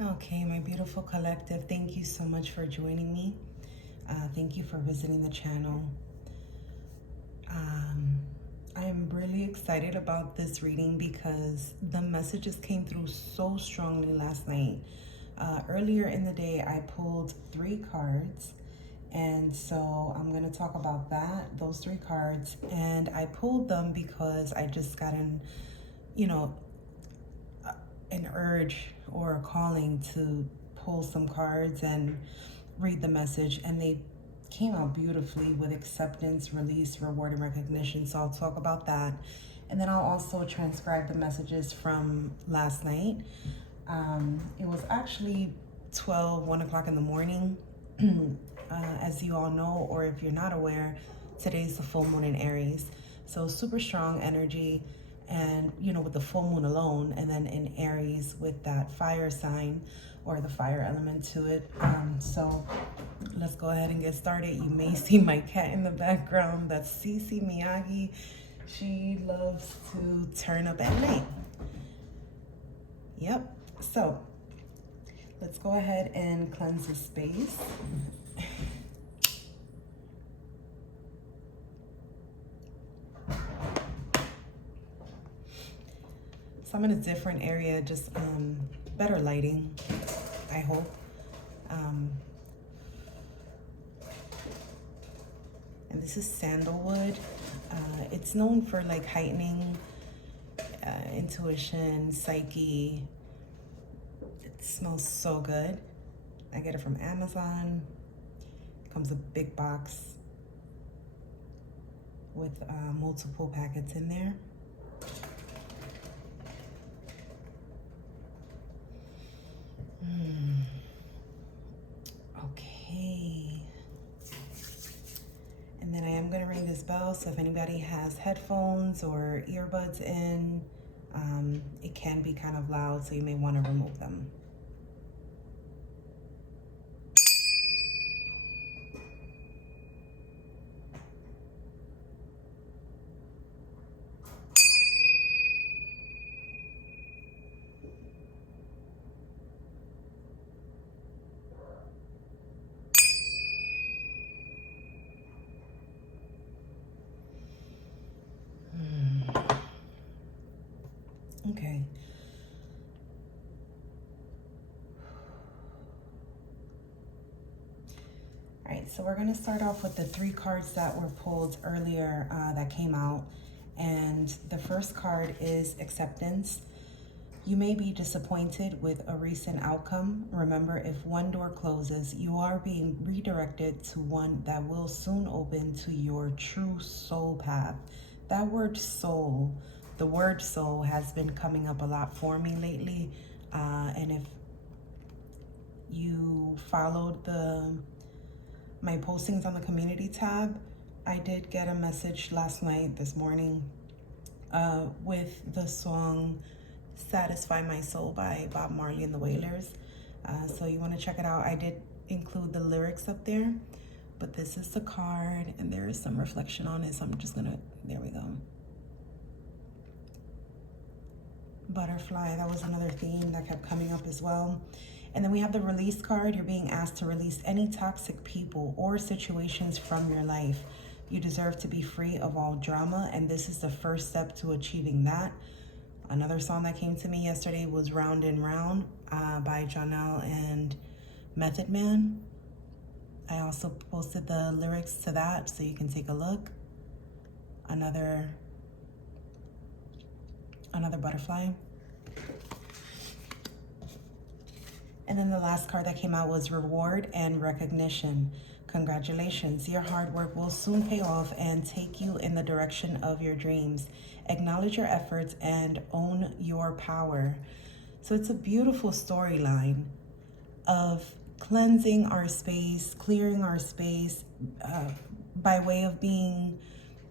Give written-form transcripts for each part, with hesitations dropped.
Okay, my beautiful collective, thank you so much for joining me. Thank you for visiting the channel. I'm really excited about this reading because the messages came through so strongly last night. Earlier in the day, I pulled 3 cards, and so I'm going to talk about those 3 cards. And I pulled them because I just got an urge or a calling to pull some cards and read the message, and they came out beautifully with acceptance, release, reward, and recognition. So I'll talk about that, and then I'll also transcribe the messages from last night. It was actually 1 o'clock in the morning. As you all know, or if you're not aware, today's the full moon in Aries, so super strong energy. And with the full moon alone, and then in Aries with that fire sign or the fire element to it. So let's go ahead and get started. You may see my cat in the background. That's Cece Miyagi. She loves to turn up at night. Yep. So let's go ahead and cleanse the space. So I'm in a different area, just better lighting, I hope. And this is sandalwood. It's known for like heightening intuition, psyche. It smells so good. I get it from Amazon. It comes a big box with multiple packets in there. Okay. And then I am going to ring this bell, so if anybody has headphones or earbuds in, it can be kind of loud, so you may want to remove them. Okay. All right, so we're going to start off with the 3 cards that were pulled earlier that came out. And the first card is acceptance. You may be disappointed with a recent outcome. Remember, if one door closes, you are being redirected to one that will soon open to your true soul path. That word soul, the word soul has been coming up a lot for me lately. And if you followed my postings on the community tab, I did get a message this morning, with the song Satisfy My Soul by Bob Marley and the Wailers. So you want to check it out. I did include the lyrics up there, but this is the card and there is some reflection on it. So I'm just gonna, there we go. Butterfly, that was another theme that kept coming up as well. And then we have the release card. You're being asked to release any toxic people or situations from your life. You deserve to be free of all drama, and this is the first step to achieving that. Another song that came to me yesterday was Round and Round by Janelle and Method Man. I also posted the lyrics to that so you can take a look. Another butterfly. And then the last card that came out was Reward and Recognition. Congratulations, your hard work will soon pay off and take you in the direction of your dreams. Acknowledge your efforts and own your power. So it's a beautiful storyline of cleansing our space, clearing our space by way of being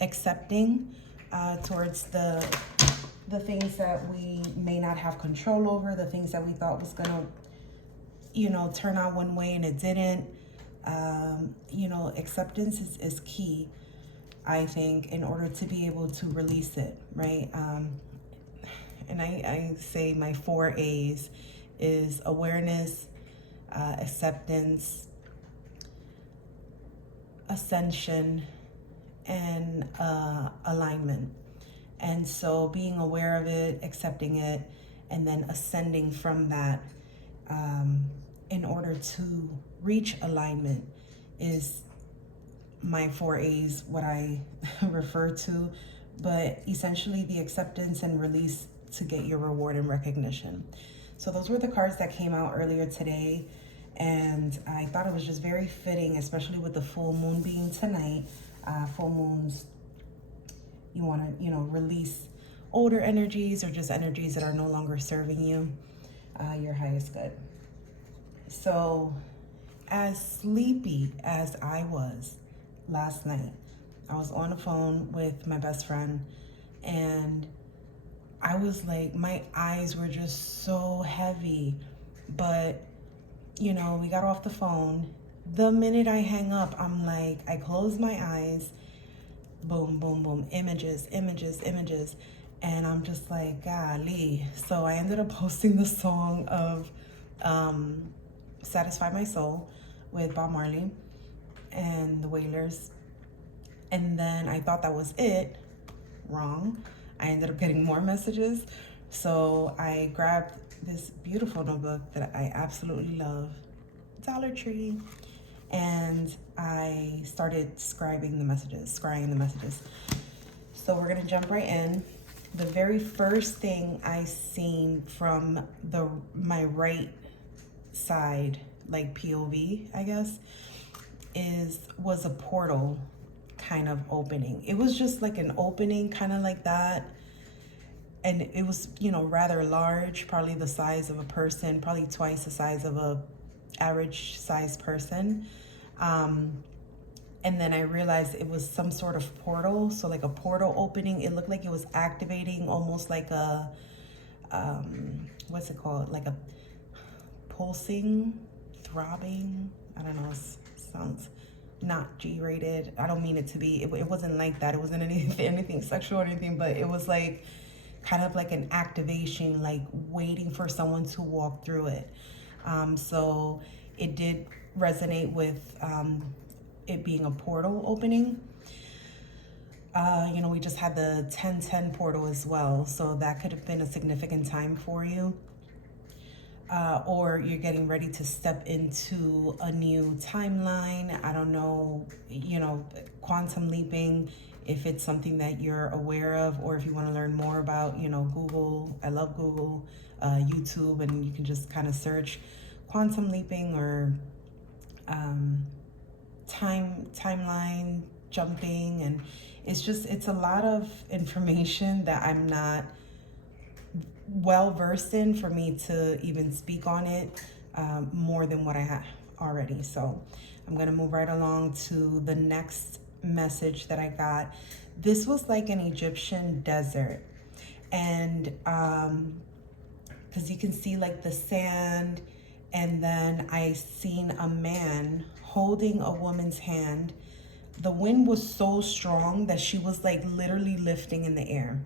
accepting towards the things that we may not have control over, the things that we thought was gonna turn out one way and it didn't. Acceptance is key, I think, in order to be able to release it, right? And I say my 4 A's. is awareness, acceptance, ascension, and alignment. And so being aware of it, accepting it, and then ascending from that in order to reach alignment is my 4A's, what I refer to, but essentially the acceptance and release to get your reward and recognition. So those were the cards that came out earlier today, and I thought it was just very fitting, especially with the full moon being tonight. Full moons, you want to, release older energies or just energies that are no longer serving you, your highest good. So as sleepy as I was last night, I was on the phone with my best friend, and I was like, my eyes were just so heavy. But, we got off the phone. The minute I hang up, I'm like, I close my eyes, boom, boom, boom, images, images, images. And I'm just like, golly. So I ended up posting the song of Satisfy My Soul with Bob Marley and the Wailers. And then I thought that was it. Wrong. I ended up getting more messages. So I grabbed this beautiful notebook that I absolutely love, Dollar Tree, and I started scrying the messages. So we're gonna jump right in. The very first thing I seen from my right side, like POV, I guess, was a portal kind of opening. It was just like an opening, kind of like that. And it was, rather large, probably the size of a person, probably twice the size of a average sized person. And then I realized it was some sort of portal. So like a portal opening. It looked like it was activating, almost like a, what's it called? Like a pulsing, throbbing. I don't know, sounds not G-rated. I don't mean it to be. It wasn't like that. It wasn't anything sexual or anything, but it was like kind of like an activation, like waiting for someone to walk through it. So it did resonate with it being a portal opening. We just had the 1010 portal as well, so that could have been a significant time for you. Or you're getting ready to step into a new timeline. I don't know, quantum leaping, if it's something that you're aware of, or if you want to learn more about, Google. I love Google, YouTube, and you can just kind of search quantum leaping or timeline jumping, and it's a lot of information that I'm not well versed in for me to even speak on it more than what I have already. So I'm going to move right along to the next message that I got. This was like an Egyptian desert, and because you can see like the sand, and then I seen a man holding a woman's hand. The wind was so strong that she was like literally lifting in the air.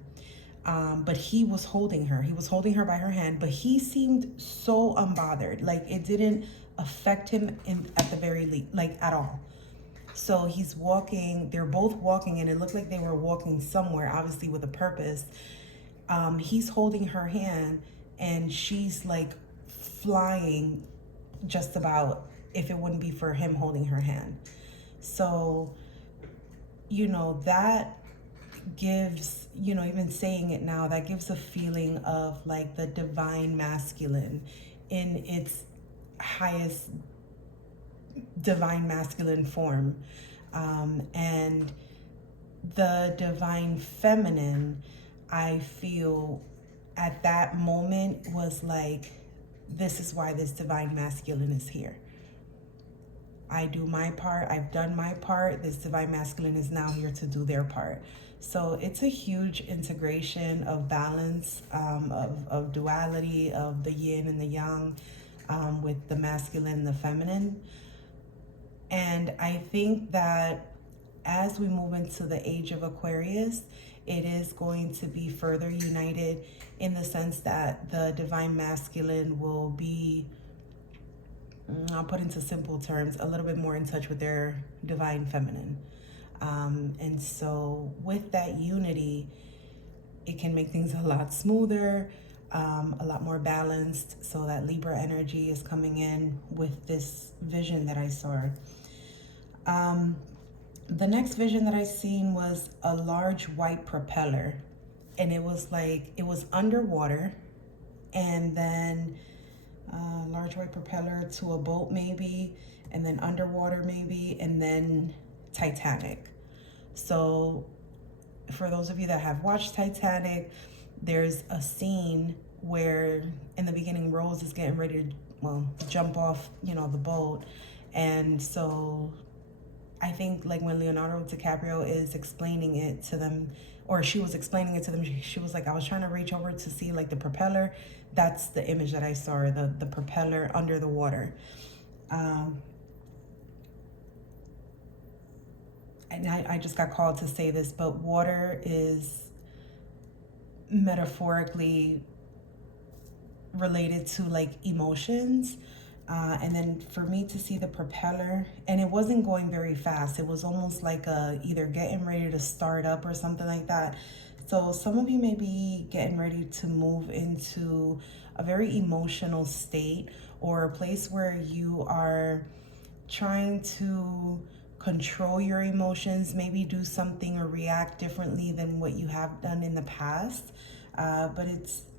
But he was holding her. He was holding her by her hand, but he seemed so unbothered. Like it didn't affect him at the very least, like at all. So he's walking, they're both walking, and it looked like they were walking somewhere, obviously with a purpose. He's holding her hand, and she's like flying just about, if it wouldn't be for him holding her hand. So, that gives, even saying it now, that gives a feeling of like the divine masculine in its highest divine masculine form, and the divine feminine, I feel at that moment was like, this is why this divine masculine is here. I do my part, I've done my part, this divine masculine is now here to do their part. So it's a huge integration of balance, of duality, of the yin and the yang, with the masculine and the feminine. And I think that as we move into the age of Aquarius, It is going to be further united in the sense that the divine masculine will be, I'll put into simple terms, a little bit more in touch with their divine feminine. And so with that unity, it can make things a lot smoother, a lot more balanced. So that Libra energy is coming in with this vision that I saw. The next vision that I seen was a large white propeller, and it was like, it was underwater, and then large white propeller to a boat maybe, and then underwater maybe, and then Titanic. So for those of you that have watched Titanic, there's a scene where in the beginning Rose is getting ready to, well, jump off, you know, the boat. And so I think like when Leonardo DiCaprio is explaining it to them, or she was explaining it to them, she was like, I was trying to reach over to see like the propeller. That's the image that I saw, the propeller under the water. And I just got called to say this, but water is metaphorically related to like emotions. And then for me to see the propeller, and it wasn't going very fast. It was almost like either getting ready to start up or something like that. So some of you may be getting ready to move into a very emotional state, or a place where you are trying to control your emotions, maybe do something or react differently than what you have done in the past. But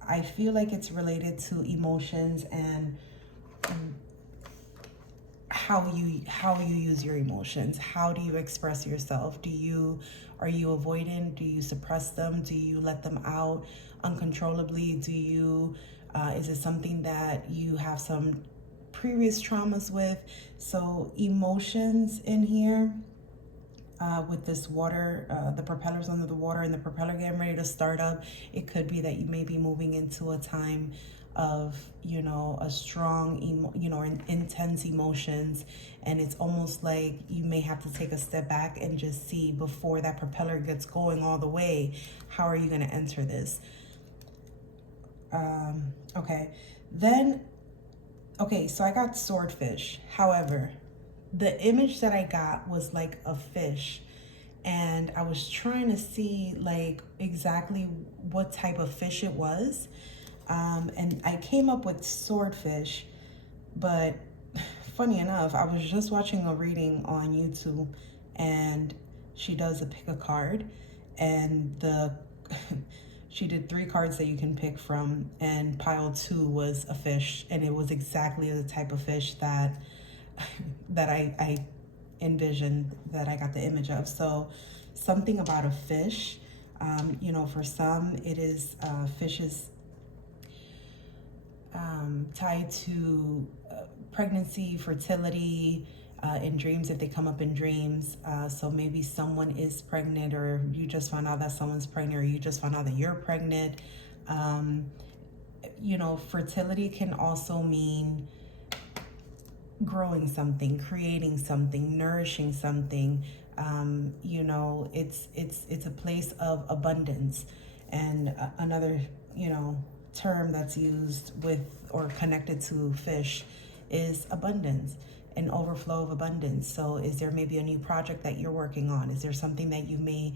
I feel like it's related to emotions and how you use your emotions. How do you express yourself? Are you avoidant? Do you suppress them? Do you let them out uncontrollably? Is it something that you have some previous traumas with? So emotions in here, with this water, the propellers under the water and the propeller getting ready to start up, it could be that you may be moving into a time of, you know, a strong, intense emotions. And it's almost like you may have to take a step back and just see, before that propeller gets going all the way, how are you going to enter this? Okay, so I got swordfish. However, the image that I got was like a fish, and I was trying to see like exactly what type of fish it was. And I came up with swordfish, but funny enough, I was just watching a reading on YouTube, and she does a pick a card, and she did 3 cards that you can pick from, and pile 2 was a fish, and it was exactly the type of fish that I envisioned, that I got the image of. So something about a fish, for some it is fishes tied to pregnancy, fertility, in dreams, if they come up in dreams. So maybe someone is pregnant, or you just found out that someone's pregnant, or you just found out that you're pregnant. Fertility can also mean growing something, creating something, nourishing something. It's a place of abundance. And another, term that's used with or connected to fish is abundance, an overflow of abundance. So is there maybe a new project that you're working on? Is there something that you may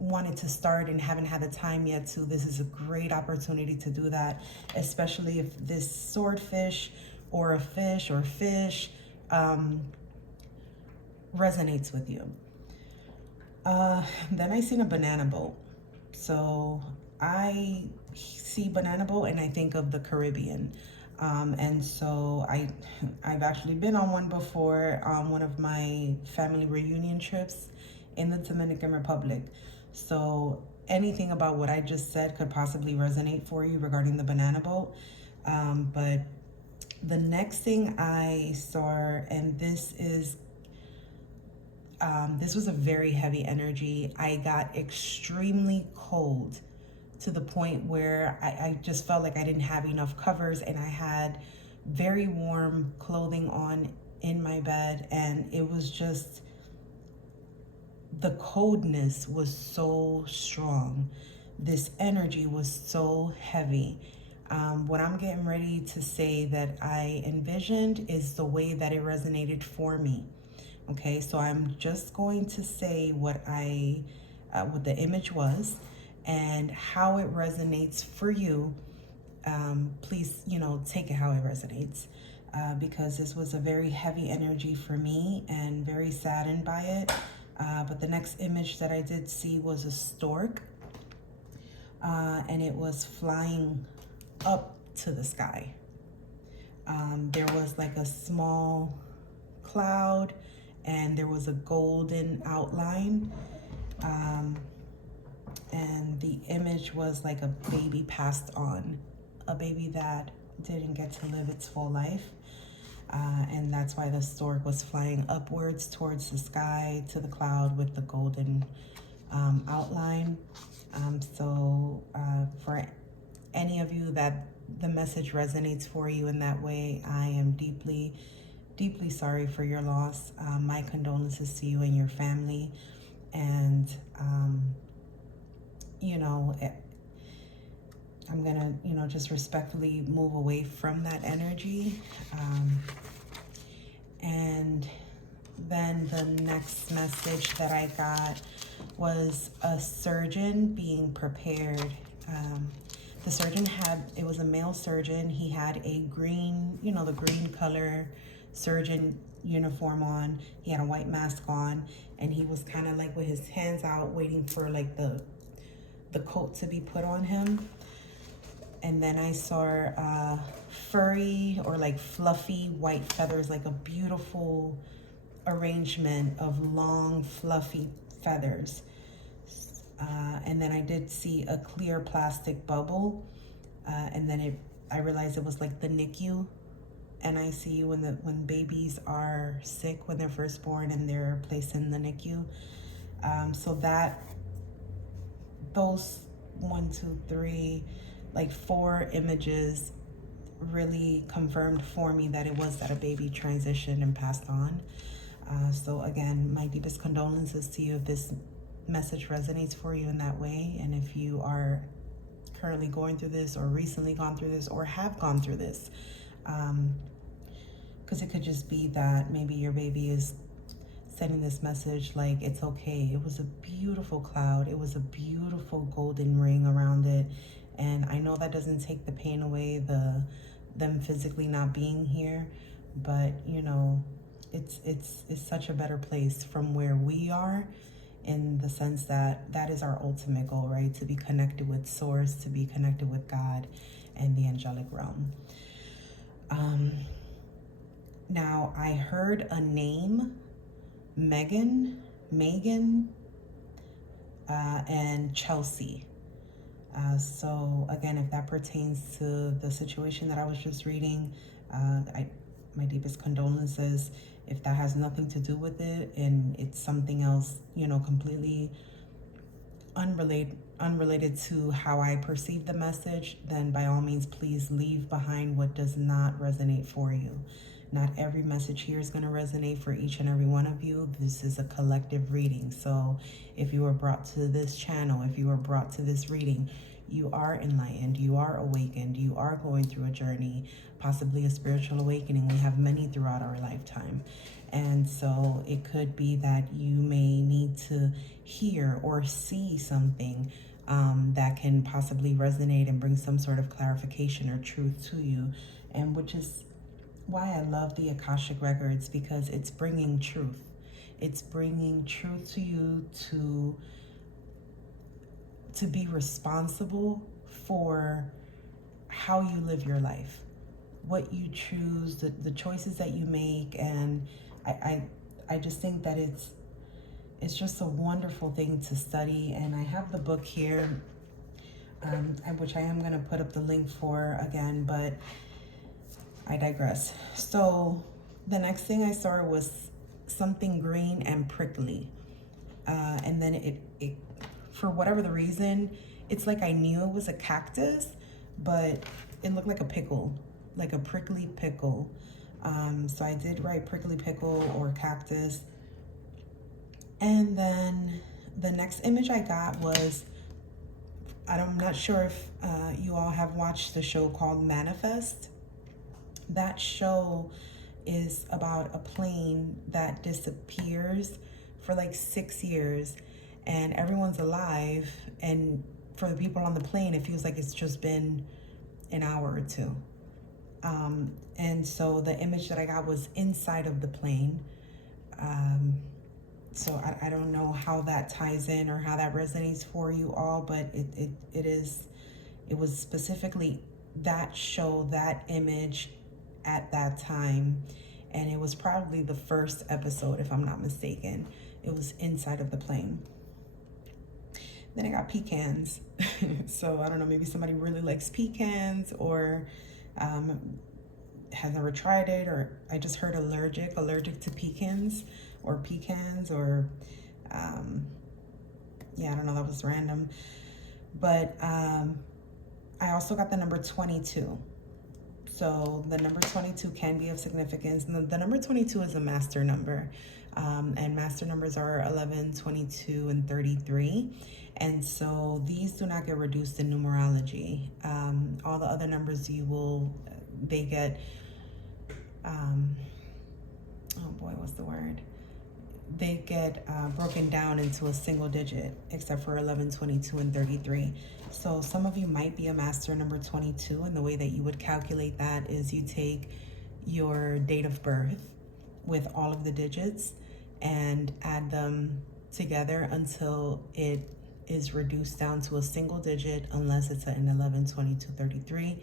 wanted to start and haven't had the time yet to? This is a great opportunity to do that, especially if this swordfish or a fish or fish resonates with you. Then I seen a banana boat. So I see banana boat and I think of the Caribbean. And so I've actually been on one before, on one of my family reunion trips in the Dominican Republic. So anything about what I just said could possibly resonate for you regarding the banana boat. But the next thing I saw, and this was a very heavy energy. I got extremely cold to the point where I just felt like I didn't have enough covers, and I had very warm clothing on in my bed, and it was just the coldness was so strong. This energy was so heavy. What I'm getting ready to say that I envisioned is the way that it resonated for me. Okay, so I'm just going to say what what the image was and how it resonates for you. Please, take it how it resonates. Because this was a very heavy energy for me and very saddened by it. But the next image that I did see was a stork, and it was flying up to the sky. There was like a small cloud and there was a golden outline. And the image was like a baby passed on, a baby that didn't get to live its full life. And that's why the stork was flying upwards towards the sky to the cloud with the golden outline. So for any of you that the message resonates for you in that way, I am deeply, deeply sorry for your loss. My condolences to you and your family. And, I'm gonna, just respectfully move away from that energy. And then the next message that I got was a surgeon being prepared. The surgeon it was a male surgeon. He had a green, the green color surgeon uniform on. He had a white mask on, and he was kind of like with his hands out waiting for like the coat to be put on him. And then I saw furry or like fluffy white feathers, like a beautiful arrangement of long fluffy feathers. And then I did see a clear plastic bubble. And then I realized it was like the NICU, NICU, when babies are sick when they're first born and they're placed in the NICU. So those 1, 2, 3, like 4 images really confirmed for me that it was that a baby transitioned and passed on. So again, my deepest condolences to you if this message resonates for you in that way. And if you are currently going through this or recently gone through this or have gone through this, because it could just be that maybe your baby is sending this message like it's okay. It was a beautiful cloud. It was a beautiful golden ring around it. And I know that doesn't take the pain away, them physically not being here, but it's such a better place from where we are, in the sense that that is our ultimate goal, right? To be connected with Source, to be connected with God and the angelic realm. Now I heard a name, Megan, and Chelsea. So again, if that pertains to the situation that I was just reading, my deepest condolences. If that has nothing to do with it and it's something else, completely unrelated to how I perceive the message, then by all means, please leave behind what does not resonate for you. Not every message here is going to resonate for each and every one of you. This is a collective reading. So if you were brought to this channel, if you were brought to this reading, you are enlightened, you are awakened, you are going through a journey, possibly a spiritual awakening. We have many throughout our lifetime. And so it could be that you may need to hear or see something that can possibly resonate and bring some sort of clarification or truth to you. And which is why I love the Akashic Records, because it's bringing truth. It's bringing truth to you to be responsible for how you live your life, what you choose, the choices that you make. And I just think that it's just a wonderful thing to study. And I have the book here, which I am going to put up the link for again, but I digress. So the next thing I saw was something green and prickly. And then it, for whatever the reason, it's like I knew it was a cactus, but it looked like a pickle, like a prickly pickle. So I did write prickly pickle or cactus. And then the next image I got was, I'm not sure if you all have watched the show called Manifest. That show is about a plane that disappears for like 6 years, and everyone's alive, and for the people on the plane it feels like it's just been an hour or two. And so the image that I got was inside of the plane. So I don't know how that ties in or how that resonates for you all, but it was specifically that show, that image at that time, and it was probably the first episode, if I'm not mistaken. It was inside of the plane. Then I got pecans. So I don't know, maybe somebody really likes pecans, or has never tried it, or I just heard allergic to pecans, or yeah, I don't know, that was random. But I also got the number 22. So the number 22 can be of significance. And the number 22 is a master number. And master numbers are 11, 22, and 33. And so these do not get reduced in numerology. All the other numbers they get, oh boy, what's the word? They get broken down into a single digit, except for 11, 22, and 33. So some of you might be a master number 22, and the way that you would calculate that is you take your date of birth with all of the digits and add them together until it is reduced down to a single digit, unless it's an 11, 22, 33.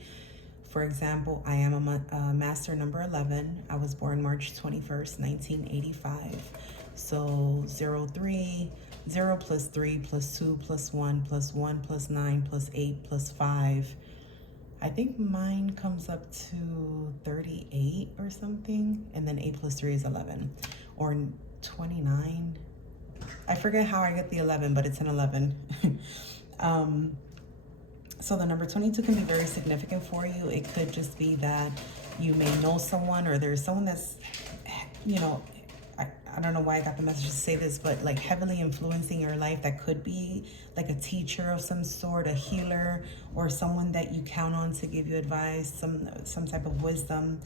For example, I am a master number 11. I was born March 21st, 1985. So 03, 0 plus 3 plus 2 plus 1 plus 1 plus 9 plus 8 plus 5. I think mine comes up to 38 or something. And then 8 plus 3 is 11. Or 29. I forget how I get the 11, but it's an 11. So the number 22 can be very significant for you. It could just be that you may know someone, or there's someone that's, I don't know why I got the message to say this, but like heavily influencing your life. That could be like a teacher of some sort, a healer, or someone that you count on to give you advice, some type of wisdom.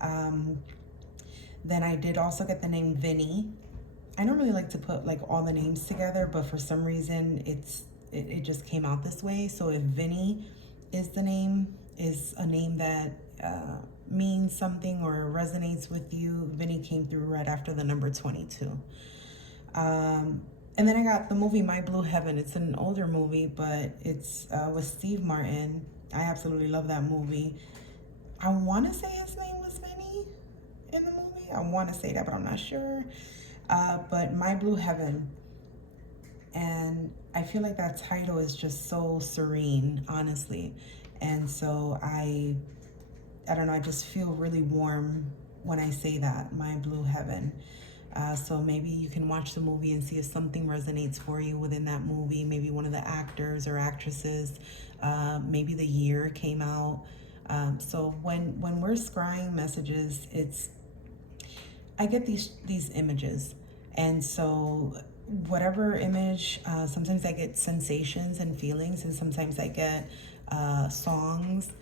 Then I did also get the name Vinnie. I don't really like to put like all the names together, but for some reason it just came out this way. So if Vinnie is a name that means something or resonates with you, Vinnie came through right after the number 22. And then I got the movie My Blue Heaven. It's an older movie, but it's with Steve Martin. I absolutely love that movie. I want to say his name was Vinnie in the movie. I want to say that, but I'm not sure. But My Blue Heaven. And I feel like that title is just so serene, honestly. And so I don't know, I just feel really warm when I say that, My Blue Heaven. So maybe you can watch the movie and see if something resonates for you within that movie. Maybe one of the actors or actresses, maybe the year it came out. So when we're scrying messages, I get these images. And so whatever image, sometimes I get sensations and feelings, and sometimes I get songs.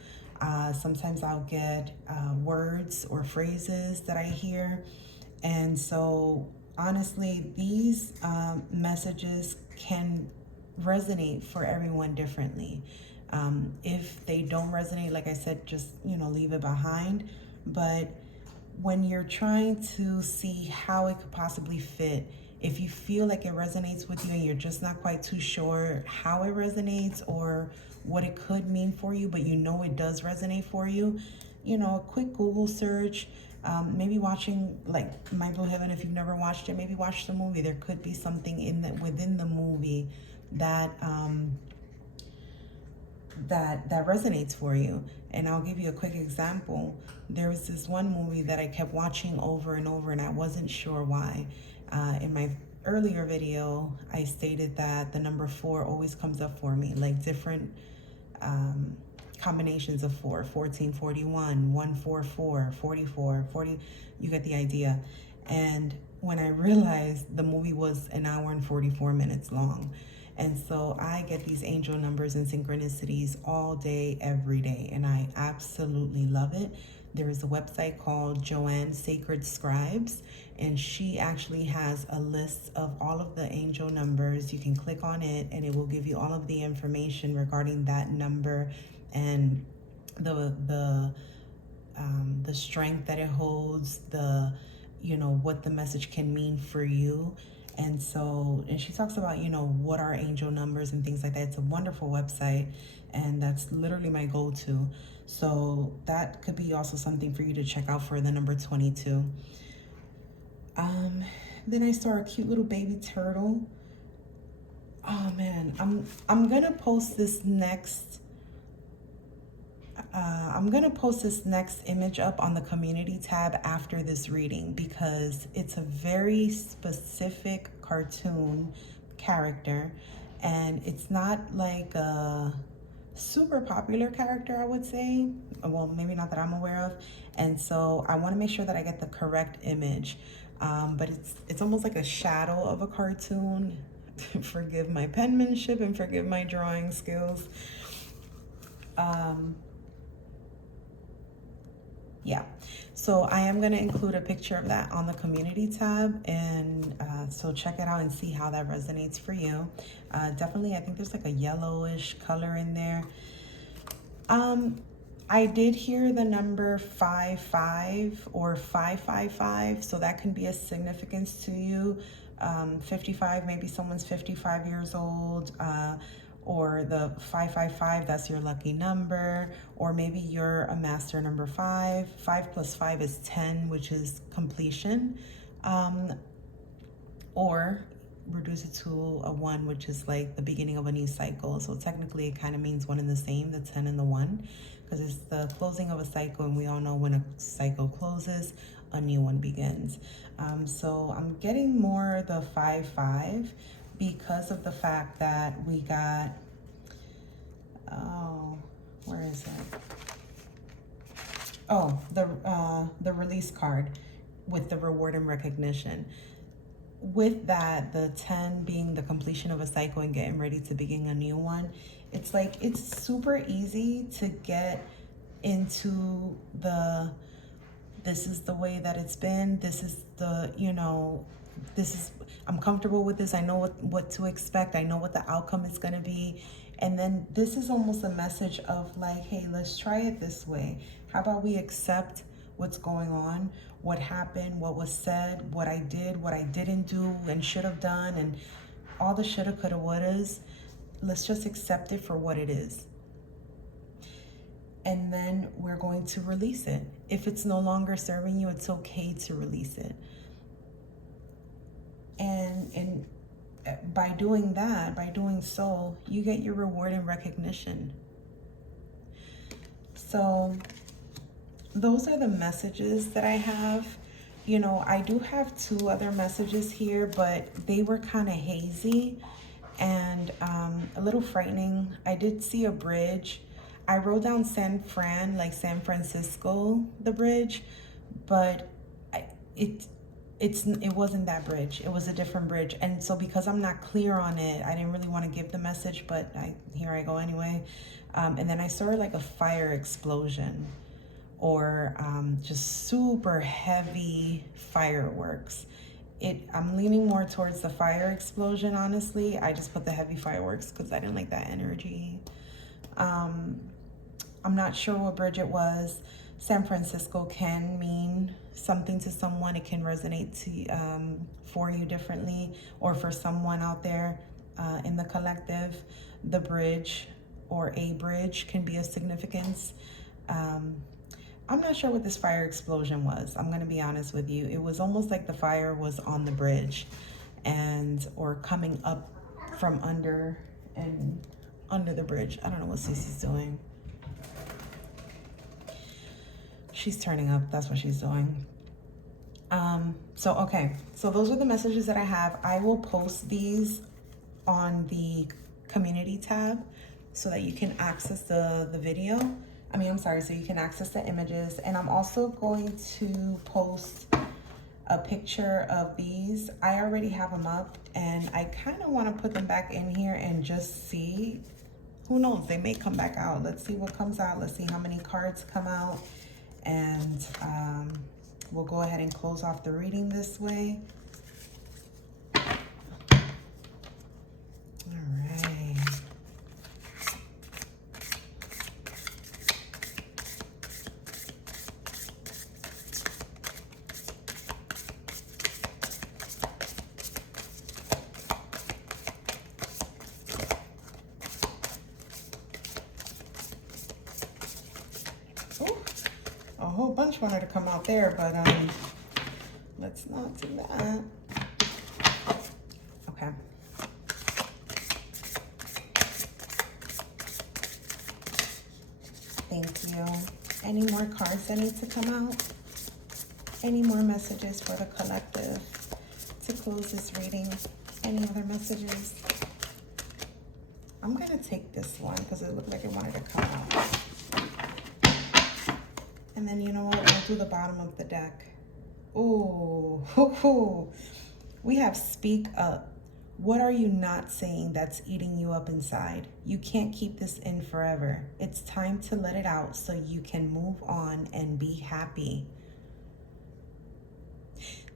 Sometimes I'll get words or phrases that I hear. And so honestly, these messages can resonate for everyone differently. If they don't resonate, like I said, just leave it behind. But when you're trying to see how it could possibly fit, if you feel like it resonates with you and you're just not quite too sure how it resonates or what it could mean for you, but it does resonate for you, a quick Google search, maybe watching like My Blue Heaven. If you've never watched it, maybe watch the movie. There could be something within the movie that that resonates for you. And I'll give you a quick example. There was this one movie that I kept watching over and over, and I wasn't sure why. In my earlier video, I stated that the number 4 always comes up for me, like different combinations of 4, 14, 41, 144, 44, 40, you get the idea. And when I realized the movie was an hour and 44 minutes long. And so I get these angel numbers and synchronicities all day, every day, and I absolutely love it. There is a website called Joanne Sacred Scribes, and she actually has a list of all of the angel numbers. You can click on it and it will give you all of the information regarding that number and the strength that it holds, what the message can mean for you. And so, and she talks about, what are angel numbers and things like that. It's a wonderful website, and that's literally my go-to. So that could be also something for you to check out for the number 22. Then I saw a cute little baby turtle. Oh man, I'm gonna post this next image up on the community tab after this reading, because it's a very specific cartoon character, and it's not like a super popular character, I would say. Well, maybe not that I'm aware of. And so I want to make sure that I get the correct image. But it's almost like a shadow of a cartoon. Forgive my penmanship and forgive my drawing skills. Yeah, so I am going to include a picture of that on the community tab, and so check it out and see how that resonates for you. Definitely, I think there's like a yellowish color in there. I did hear the number 55 or 555, so that can be a significance to you. 55, maybe someone's 55 years old, or the 555, that's your lucky number, or maybe you're a master number 5. 5 plus 5 is 10, which is completion, or reduce it to a 1, which is like the beginning of a new cycle. So technically it kind of means one and the same, the 10 and the 1, because it's the closing of a cycle, and we all know when a cycle closes, a new one begins. So I'm getting more the 5-5 because of the fact that we got, where is it? Oh, the release card with the reward and recognition. With that, the 10 being the completion of a cycle and getting ready to begin a new one, it's like it's super easy to get into this is the way that it's been, this is I'm comfortable with this, I know what to expect, I know what the outcome is going to be. And then this is almost a message of like, hey, let's try it this way. How about we accept what's going on, what happened, what was said, what I did, what I didn't do and should have done, and all the shoulda, coulda, wouldas. Let's just accept it for what it is. And then we're going to release it. If it's no longer serving you, it's okay to release it. And by doing that, by doing so, you get your reward and recognition. So those are the messages that I have. I do have 2 other messages here, but they were kind of hazy and a little frightening. I did see a bridge. I wrote down San Fran, like San Francisco, the bridge, but it wasn't that bridge. It was a different bridge. And so because I'm not clear on it, I didn't really want to give the message, but here I go anyway. And then I saw like a fire explosion, or just super heavy fireworks. I'm leaning more towards the fire explosion, honestly. I just put the heavy fireworks because I didn't like that energy. I'm not sure what bridge it was. San Francisco can mean something to someone. It can resonate for you differently, or for someone out there in the collective. The bridge or a bridge can be of significance. I'm not sure what this fire explosion was. I'm going to be honest with you. It was almost like the fire was on the bridge or coming up from under the bridge. I don't know what Cece's doing. She's turning up. That's what she's doing. So those are the messages that I have. I will post these on the community tab so that you can access the video. So you can access the images. And I'm also going to post a picture of these. I already have them up, and I kind of want to put them back in here and just see. Who knows, they may come back out. Let's see what comes out. Let's see how many cards come out, and we'll go ahead and close off the reading this way. A whole bunch wanted to come out there, but let's not do that. Okay. Thank you. Any more cards that need to come out? Any more messages for the collective to close this reading? Any other messages? I'm gonna take this one because it looked like it wanted to come out. And then, you know what, we'll do the bottom of the deck. Ooh, we have speak up. What are you not saying that's eating you up inside? You can't keep this in forever. It's time to let it out so you can move on and be happy.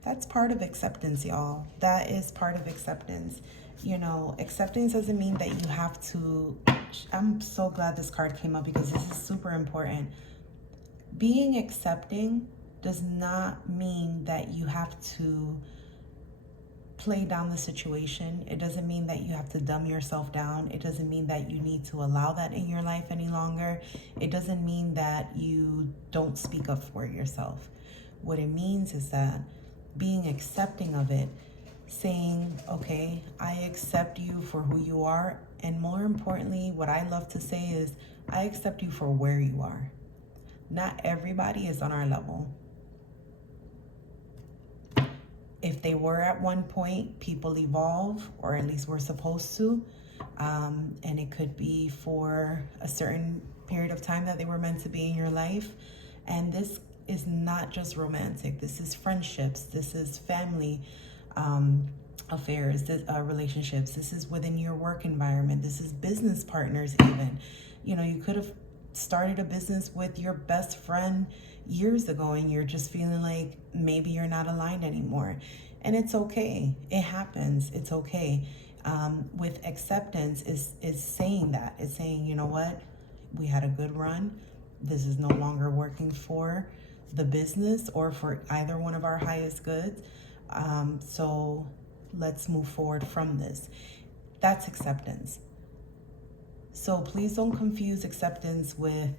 That's part of acceptance, y'all. That is part of acceptance. You know, acceptance doesn't mean that you have to... I'm so glad this card came up because this is super important. Being accepting does not mean that you have to play down the situation. It doesn't mean that you have to dumb yourself down. It doesn't mean that you need to allow that in your life any longer. It doesn't mean that you don't speak up for yourself. What it means is that being accepting of it, saying, okay, I accept you for who you are. And more importantly, what I love to say is, I accept you for where you are. Not everybody is on our level. If they were at one point, people evolve, or at least we're supposed to. And it could be for a certain period of time that they were meant to be in your life. And this is not just romantic. This is friendships. This is family affairs, relationships. This is within your work environment. This is business partners even. You know, you could have started a business with your best friend years ago and you're just feeling like maybe you're not aligned anymore. And it's okay. It happens. It's okay. With acceptance is saying that. It's saying, you know what? We had a good run. This is no longer working for the business or for either one of our highest goods. So let's move forward from this. That's acceptance. So please don't confuse acceptance with,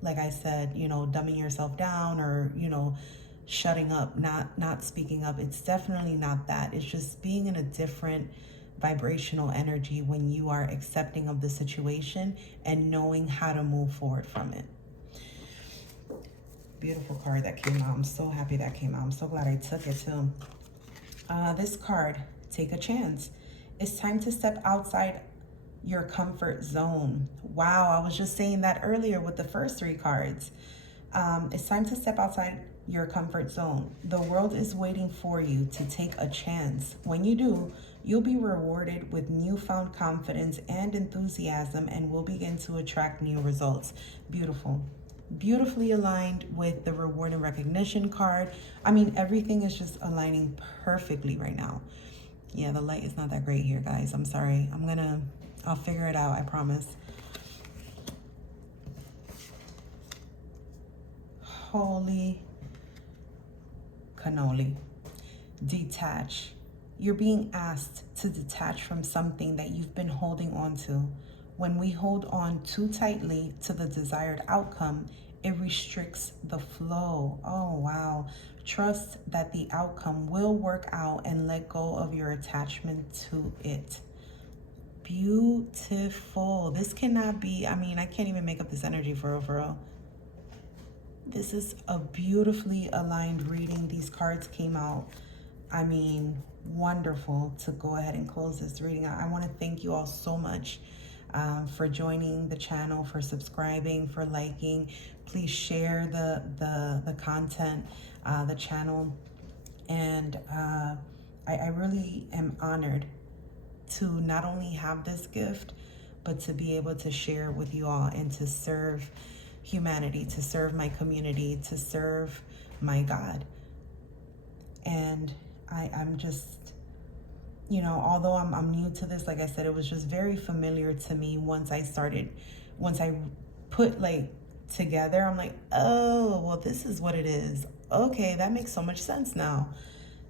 like I said, you know, dumbing yourself down or, you know, shutting up, not speaking up. It's definitely not that. It's just being in a different vibrational energy when you are accepting of the situation and knowing how to move forward from it. Beautiful card that came out. I'm so happy that came out. I'm so glad I took it too. This card, take a chance. It's time to step outside your comfort zone. Wow, I was just saying that earlier with the first three cards. It's time to step outside your comfort zone. The world is waiting for you to take a chance. When you do, you'll be rewarded with newfound confidence and enthusiasm and will begin to attract new results. Beautiful. Beautifully aligned with the reward and recognition card. I mean, everything is just aligning perfectly right now. Yeah, the light is not that great here, guys. I'm sorry. I'll figure it out, I promise. Holy cannoli. Detach. You're being asked to detach from something that you've been holding on to. When we hold on too tightly to the desired outcome, it restricts the flow. Oh, wow. Trust that the outcome will work out and let go of your attachment to it. Beautiful. This cannot be, I mean, I can't even make up this energy for real. This is a beautifully aligned reading. These cards came out, I mean, wonderful. To go ahead and close this reading, I want to thank you all so much for joining the channel, for subscribing, for liking. Please share the content, the channel. And I really am honored to not only have this gift, but to be able to share with you all and to serve humanity, to serve my community, to serve my God. And I'm just, you know, although I'm new to this, like I said, it was just very familiar to me once I put like together, I'm like, oh, well, this is what it is. Okay, that makes so much sense now.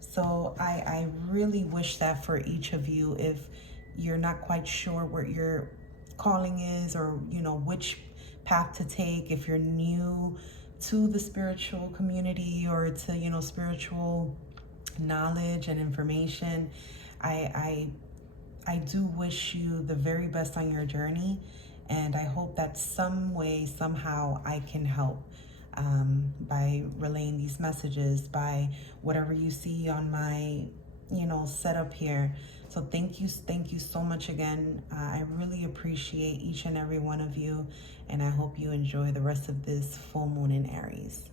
So I really wish that for each of you, if you're not quite sure what your calling is, or, you know, which path to take, if you're new to the spiritual community or to, you know, spiritual knowledge and information, I do wish you the very best on your journey, and I hope that some way, somehow, I can help by relaying these messages, by whatever you see on my, you know, setup here. So thank you so much again. I really appreciate each and every one of you, and I hope you enjoy the rest of this full moon in Aries.